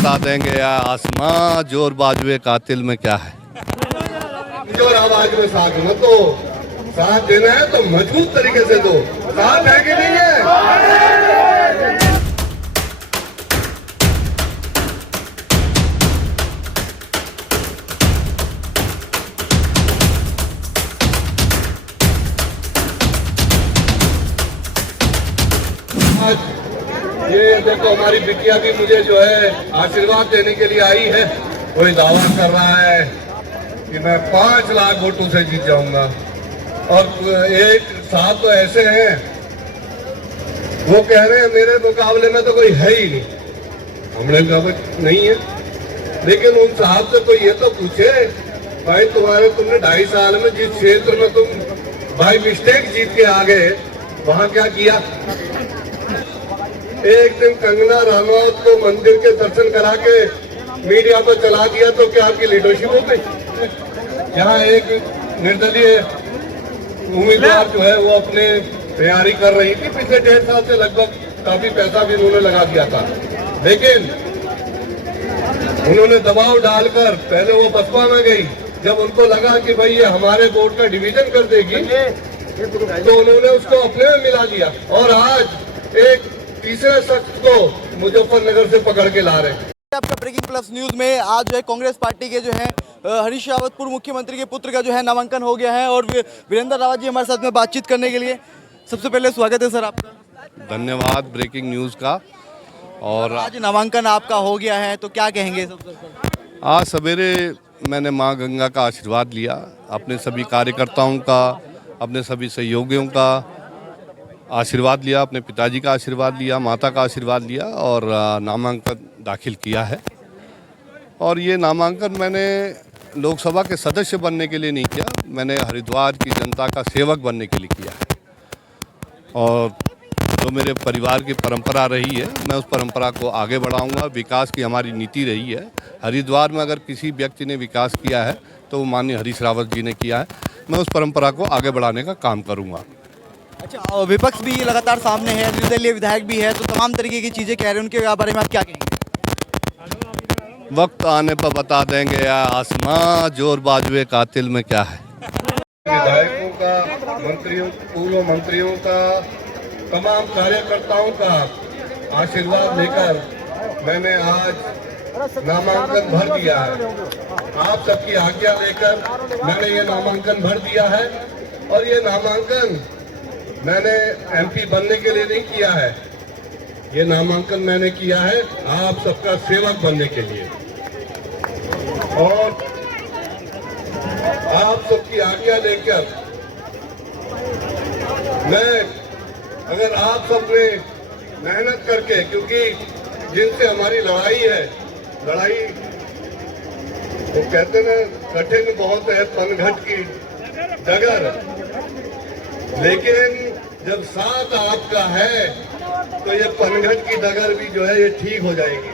बता देंगे या आसमां जोर बाजुए कातिल में क्या है। जोर आवाज में साथ मत दो, साथ देना है तो मजबूत तरीके से दो। साथ है कि नहीं है? ये देखो हमारी बिटिया भी मुझे जो है आशीर्वाद देने के लिए आई है। कोई दावा कर रहा है कि मैं 5 लाख वोटों से जीत जाऊंगा, और एक साहब तो ऐसे हैं वो कह रहे हैं मेरे मुकाबले में तो कोई है ही नहीं। हमने कहा नहीं है, लेकिन उन साहब से कोई ये तो पूछे भाई तुमने 2.5 साल में जिस क्षेत्र में तुम भाई मिस्टेक जीत के आ गए वहां क्या किया। एक दिन कंगना रनौत को मंदिर के दर्शन करा के मीडिया पर चला दिया तो क्या आपकी लीडरशिप हो गई। यहाँ एक निर्दलीय उम्मीदवार जो है वो अपने तैयारी कर रही थी, पिछले 1.5 साल से लगभग काफी पैसा भी उन्होंने लगा दिया था, लेकिन उन्होंने दबाव डालकर पहले वो बसपा में गई। जब उनको लगा कि भाई ये हमारे बोर्ड का डिवीजन कर देगी तो उन्होंने उसको अपने में मिला दिया, और आज एक तीसरे शख्स को मुजफ्फरनगर से पकड़ के ला रहे हैं। आपका ब्रेकिंग प्लस न्यूज में आज जो है कांग्रेस पार्टी के जो है हरीश रावत पूर्व मुख्यमंत्री के पुत्र का जो है नामांकन हो गया है, और वीरेंद्र रावत जी हमारे साथ में बातचीत करने के लिए। सबसे पहले स्वागत है सर आपका। धन्यवाद ब्रेकिंग न्यूज़ का। और आज नामांकन आपका हो गया है तो क्या कहेंगे सबसे पहले? आज सवेरे मैंने माँ गंगा का आशीर्वाद लिया, अपने सभी कार्यकर्ताओं का, अपने सभी सहयोगियों का आशीर्वाद लिया, अपने पिताजी का आशीर्वाद लिया, माता का आशीर्वाद लिया और नामांकन दाखिल किया है। और ये नामांकन मैंने लोकसभा के सदस्य बनने के लिए नहीं किया, मैंने हरिद्वार की जनता का सेवक बनने के लिए किया है। और जो मेरे परिवार की परंपरा रही है मैं उस परंपरा को आगे बढ़ाऊंगा। विकास की हमारी नीति रही है। हरिद्वार में अगर किसी व्यक्ति ने विकास किया है तो वो माननीय हरीश रावत जी ने किया है। मैं उस परंपरा को आगे बढ़ाने का काम करूँगा। अच्छा, विपक्ष भी लगातार सामने है, निर्दलीय विधायक भी है, तो तमाम तरीके की चीजें कह रहे हैं, उनके बारे में आप क्या कहेंगे? वक्त आने पर बता देंगे या आसमां जोर बाजुए कातिल में क्या है। विधायकों का, मंत्रियों, पूर्व मंत्रियों का, तमाम कार्यकर्ताओं का आशीर्वाद लेकर मैंने आज नामांकन भर दिया है। आप सबकी आज्ञा लेकर मैंने ये नामांकन भर दिया है, और ये नामांकन मैंने एमपी बनने के लिए नहीं किया है, ये नामांकन मैंने किया है आप सबका सेवक बनने के लिए। और आप सबकी आज्ञा लेकर मैं, अगर आप सब ने मेहनत करके, क्योंकि जिनसे हमारी लड़ाई है, लड़ाई वो कहते ना कठिन बहुत है पनघट की डगर, लेकिन जब साथ आपका है तो ये पनघट की डगर भी जो है ये ठीक हो जाएगी।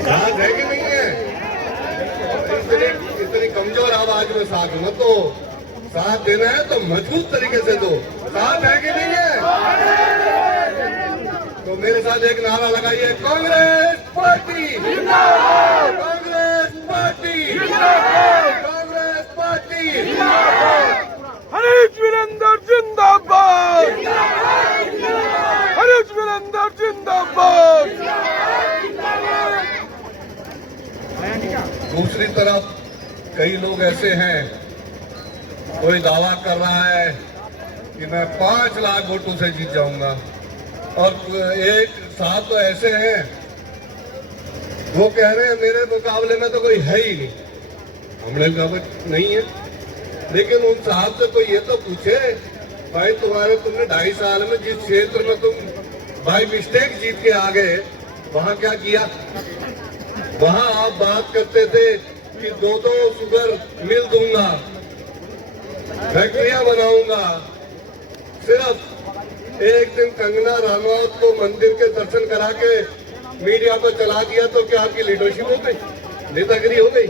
साथ है कि नहीं है? इतनी कमजोर आवाज में साथ मत दो, साथ देना है तो मजबूत तरीके से दो। साथ है कि नहीं है? तो मेरे साथ एक नारा लगाइए, कांग्रेस पार्टी जिंदाबाद, कांग्रेस पार्टी जिंदाबाद, कांग्रेस पार्टी जिंदाबाद, हरीश वीरेंद्र जिंदाबाद, हरीश वीरेंद्र जिंदाबाद। दूसरी तरफ कई लोग ऐसे हैं, कोई दावा कर रहा है कि मैं 5 लाख वोटों से जीत जाऊंगा, और एक साहब तो ऐसे हैं वो कह रहे हैं मेरे मुकाबले में तो कोई है ही नहीं। हमने कहा नहीं है, लेकिन उन साहब से कोई ये तो पूछे भाई तुमने 2.5 साल में जिस क्षेत्र में तुम भाई मिस्टेक जीत के आ गए वहां क्या किया। वहां आप बात करते थे कि 2 शुगर मिल दूंगा, फैक्ट्रियां बनाऊंगा। सिर्फ एक दिन कंगना रनौत को मंदिर के दर्शन करा के मीडिया पर चला दिया तो क्या आपकी लीडरशिप हो गई, नेतागिरी हो गई।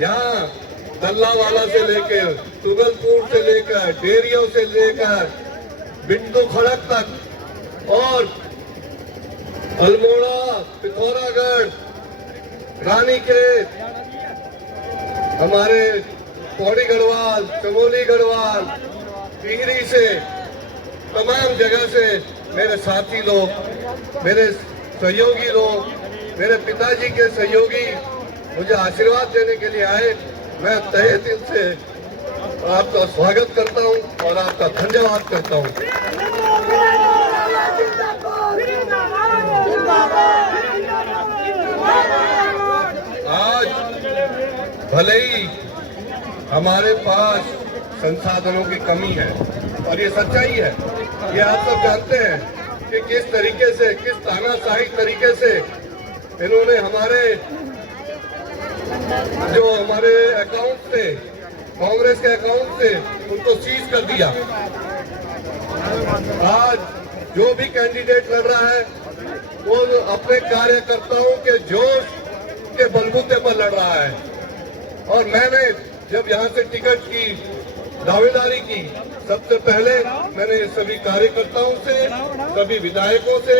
यहाँ दल्लावाला से लेकर तुगलपुर से लेकर डेरियों से लेकर बिट्टू खड़क तक और अल्मोड़ा, पिथौरागढ़, रानीखेत, हमारे पौड़ी गढ़वाल, चमोली गढ़वाल, टिहरी से, तमाम जगह से मेरे साथी लोग, मेरे सहयोगी लोग, मेरे पिताजी के सहयोगी मुझे आशीर्वाद देने के लिए आए। मैं तहे दिल से आपका स्वागत करता हूं और आपका धन्यवाद करता हूं। आज भले ही हमारे पास संसाधनों की कमी है और ये सच्चाई है, ये आप सब जानते हैं कि किस तरीके से, किस तानाशाही तरीके से इन्होंने जो हमारे अकाउंट थे, कांग्रेस के अकाउंट थे, उनको सीज कर दिया। आज जो भी कैंडिडेट लड़ रहा है वो अपने कार्यकर्ताओं के जोश के बलबूते पर लड़ रहा है। और मैंने जब यहाँ से टिकट की दावेदारी की, सबसे पहले मैंने सभी कार्यकर्ताओं से, सभी विधायकों से,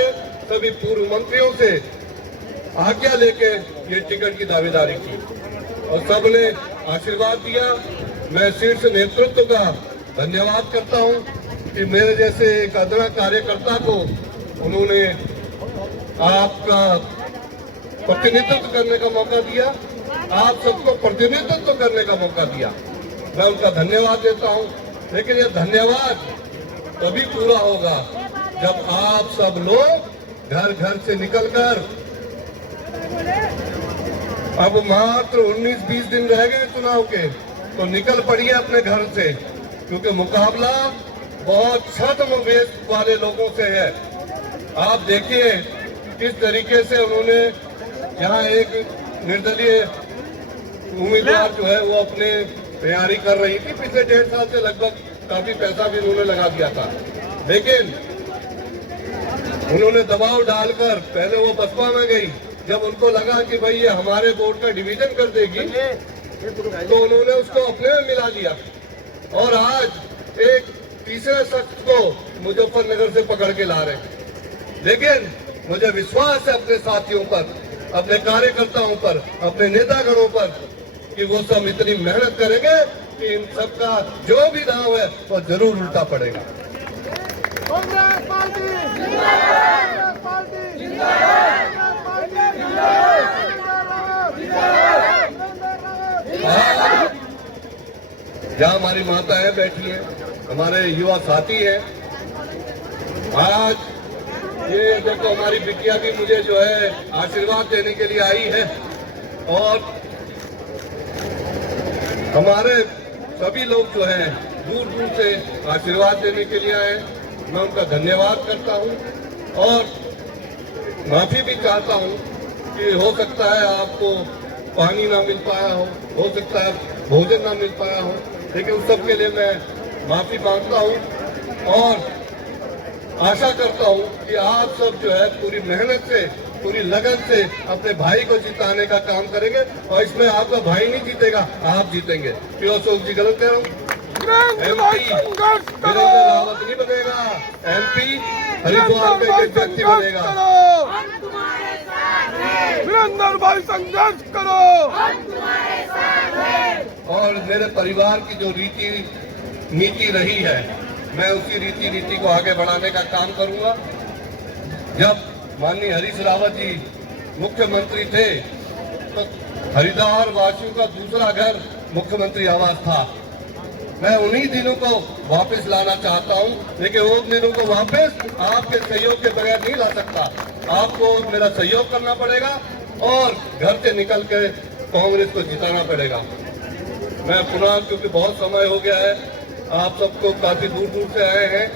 सभी पूर्व मंत्रियों से आज्ञा लेके ये टिकट की दावेदारी की और सबने आशीर्वाद दिया। मैं शीर्ष नेतृत्व का धन्यवाद करता हूं कि मेरे जैसे एक अदना कार्यकर्ता को उन्होंने आपका प्रतिनिधित्व करने का मौका दिया, आप सबको प्रतिनिधित्व करने का मौका दिया। मैं उनका धन्यवाद देता हूं, लेकिन यह धन्यवाद तभी पूरा होगा जब आप सब लोग घर घर से निकलकर, अब मात्र 19-20 दिन रह गए चुनाव के, तो निकल पड़िए अपने घर से, क्योंकि मुकाबला बहुत छद्मवेश वाले लोगों से है। आप देखिए किस तरीके से उन्होंने यहाँ एक निर्दलीय उम्मीदवार जो है वो अपने तैयारी कर रही थी, पिछले 1.5 साल से लगभग काफी पैसा भी उन्होंने लगा दिया था, लेकिन उन्होंने दबाव डालकर पहले वो बसपा में गई। जब उनको लगा कि भाई ये हमारे वोट का डिवीजन कर देगी, तो उन्होंने उसको अपने में मिला लिया और आज एक तीसरे शख्स को मुजफ्फरनगर से पकड़ के ला रहे हैं। लेकिन मुझे विश्वास है अपने साथियों पर, अपने कार्यकर्ताओं पर, अपने नेतागणों पर कि वो सब इतनी मेहनत करेंगे कि इन सबका जो भी दाव है वो जरूर उल्टा पड़ेगा। कांग्रेस पार्टी जिंदाबाद, कांग्रेस पार्टी जिंदाबाद, जहाँ हमारी माताएं बैठी हैं, हमारे युवा साथी हैं, आज ये देखो हमारी बिटिया भी मुझे जो है आशीर्वाद देने के लिए आई है और हमारे सभी लोग जो हैं दूर दूर से आशीर्वाद देने के लिए आए। मैं उनका धन्यवाद करता हूं और माफी भी चाहता हूं कि हो सकता है आपको पानी ना मिल पाया हो सकता है भोजन ना मिल पाया हो, लेकिन उस सब के लिए मैं माफी मांगता हूं और आशा करता हूं कि आप सब जो है पूरी मेहनत से, पूरी लगन से अपने भाई को जिताने का काम करेंगे और इसमें आपका भाई नहीं जीतेगा, आप जीतेंगे। क्यों अशोक जी, गलत कह रहा हूँ? वीरेंद्र रावत नहीं बनेगा MP, हरिद्वार में एक व्यक्ति बनेगा। वीरेंद्र भाई संघर्ष करो। और मेरे परिवार की जो नीति रही है, मैं उसी नीति को आगे बढ़ाने का काम करूंगा। जब माननीय हरीश रावत जी मुख्यमंत्री थे तो हरिद्वार वासियों का दूसरा घर मुख्यमंत्री आवास था। मैं उन्हीं दिनों को वापस लाना चाहता हूं, लेकिन उन दिनों को वापस आपके सहयोग के बगैर नहीं ला सकता। आपको मेरा सहयोग करना पड़ेगा और घर से निकल के कांग्रेस को जिताना पड़ेगा। मैं पुनः, क्योंकि बहुत समय हो गया है, आप सबको काफी दूर दूर से आए हैं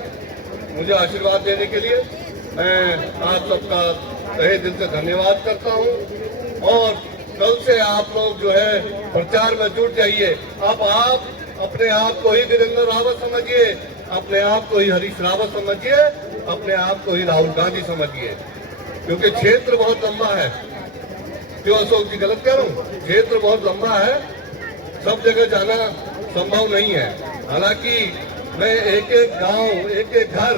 मुझे आशीर्वाद देने के लिए, मैं आप सबका तहे दिल से धन्यवाद करता हूं और कल से आप लोग जो है प्रचार में जुट जाइए। अब आप अपने आप को ही वीरेंद्र रावत समझिए, अपने आप को ही हरीश रावत समझिए, अपने आप को ही राहुल गांधी समझिए, क्योंकि क्षेत्र बहुत लंबा है। क्यों अशोक जी, गलत कह रहा हूँ? क्षेत्र बहुत लंबा है, सब जगह जाना संभव नहीं है। हालांकि मैं एक एक गांव, एक एक घर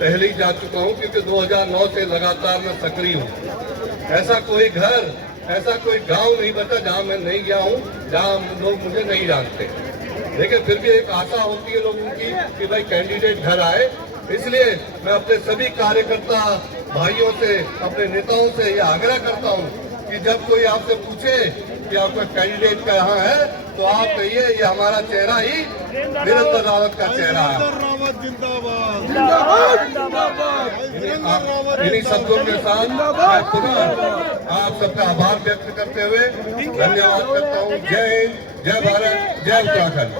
पहले ही जा चुका हूं, क्योंकि 2009 से लगातार मैं सक्रिय हूं। ऐसा कोई घर, ऐसा कोई गांव नहीं बचा जहां मैं नहीं गया हूं, जहां लोग मुझे नहीं जानते। लेकिन फिर भी एक आशा होती है लोगों की कि भाई कैंडिडेट घर आए। इसलिए मैं अपने सभी कार्यकर्ता भाइयों से, अपने नेताओं से यह आग्रह करता हूं कि जब कोई आपसे पूछे कि आपका कैंडिडेट कहाँ है, तो आप कहिए ये हमारा चेहरा ही वीरेंद्र रावत का चेहरा है। इन्हीं शब्दों के साथ मैं पुनः आप सबका आभार व्यक्त करते हुए धन्यवाद करता हूँ। जय हिंद, जय भारत, जय उत्तराखंड।